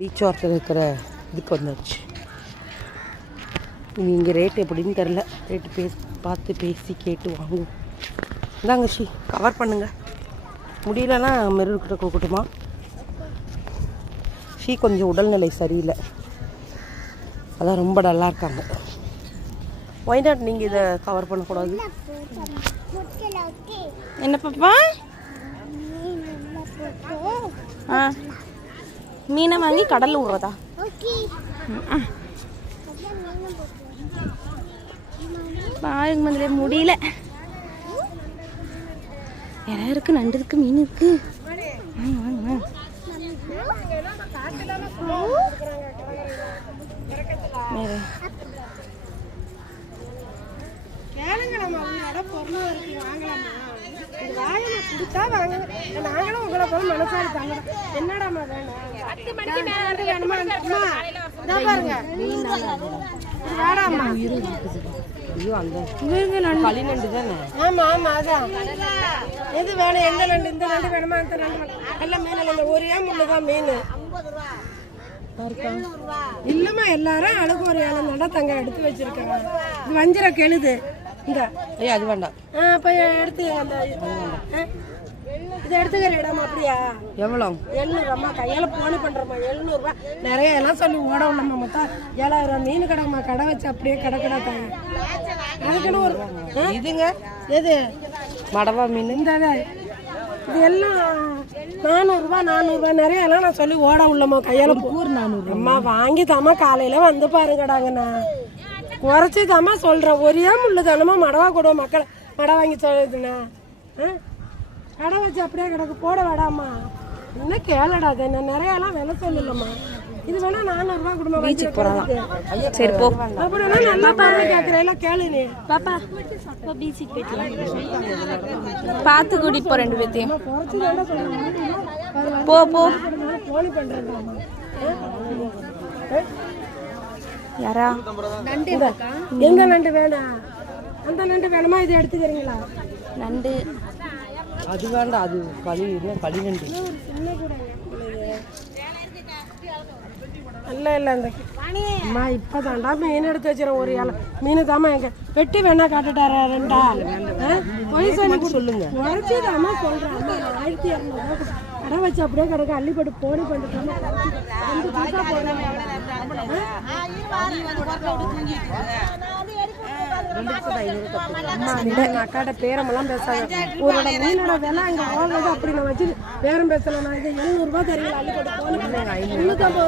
Beach ஓரத்தில் இருக்கிற இதுக்கு வந்துடுச்சு. இனி இங்கே ரேட் எப்படின்னு தெரில. ரேட்டு பார்த்து பேசி கேட்டு வாங்குவோம். இந்தாங்க ஷி கவர் பண்ணுங்க. முடியலன்னா மெருகிட்ட கொடுக்கட்டுமா? ஷீ கொஞ்சம் உடல்நிலை சரியில்லை, அதான் ரொம்ப டல்லாக இருக்காங்க. ஒய் நாட் நீங்கள் இதை கவர் பண்ணக்கூடாது? என்ன பாப்பா? மீனை வாங்கி கடலில் விடுறதா? பாருங்க மந்திலே முடியல. இலை இருக்கு, நண்டு இருக்கு, மீன் இருக்கு. என்னடாமா வேணுமா? ஐயோ அந்த களி நண்டு தானே? ஆமா ஆமா அதான். எது வேணும்? எந்த நண்டு? இந்த நண்டு வேணுமா? அந்த நண்டு எல்லாம் மீன் இல்லை, ஒரே முள்ளுதான் மீன். இல்லம்மா எல்லாரும் அழகு ஒரு ஏழை நட தங்க எடுத்து வச்சிருக்காங்க. இது வஞ்சிர கெழுது. இந்த ஐயா அது வேண்டாம். அப்ப எடுத்து அந்த இதை எடுத்துக்கிற இடமா? அப்படியா? எவ்வளோ? 700 அம்மா. கையால போனி பண்றோம்மா. 700 ரூபாய். நிறைய எல்லாம் சொல்லி ஓட விடமா. மொத்தம் 7000 மீன் கடைமா. கடை வச்சு அப்படியே கடை தாங்க. அதுக்குன்னு ஒரு இதுங்க எது மடவா மீன். இந்த இது எல்லாம் 400 ரூபாய். நிறைய எல்லாம் நான் சொல்லி ஓட உள்ளம்மா. கையால பூர் 400 அம்மா. வாங்கி தாமா காலையில வந்து பாருங்கடாங்கண்ணா. குறைச்சி தாமா சொல்றேன். ஒரே முள்ளு தானமா மடவா கூட மக்களை மடை வாங்கி சொல்லுதுண்ணா. கடை வச்சு அப்படியே கிடக்கு போட வேடாமா. என்ன கேளடா? என்ன நிறைய எல்லாம் விலை சொல்லலம்மா. இது வேணா 400 ரூபாய் கொடுமா. பீச்சுக்கு போகலாம். சரி போ. அப்புறம் நல்லா பாருங்க கேட்குறேன். எல்லாம் கேளு நீ பாப்பா. இப்போ பீச்சுக்கு போய்க்கலாம். பார்த்து கூட்டிட்டு போ ரெண்டு பேர்த்தையும். போ போ. போனி பண்ணுறேன். யாரா? நண்டு எங்க நண்டு வேணாம்? அந்த நண்டு வேணுமா? இது எடுத்துக்கிறீங்களா? நண்டு அது வேண்டாம். அது களி நண்டு. இல்லை அந்த அம்மா இப்போ தாண்டா மீன் எடுத்து வச்சுறேன். ஒரு ஏழை மீன் தாமா. எங்க வெட்டி வேணா காட்டுட்டாரா? ரெண்டா போய் சொல்லி சொல்லுங்க. உடச்சி தாமா சொல்கிறேன். அம்மா 1200 கடை வச்சு அப்படியே கிடக்கு. அள்ளிப்பட்டு போனி பண்ணிட்டு அக்காட்ட பேரமெல்லாம் பேசாங்க. ஒரு மீனோட விலை அங்கே ஓடுறது அப்படி நான் வச்சு பேரம் பேசலாம். நான் 700 ரூபாய் தெரியல. அள்ளிப்பட்டு போனி 550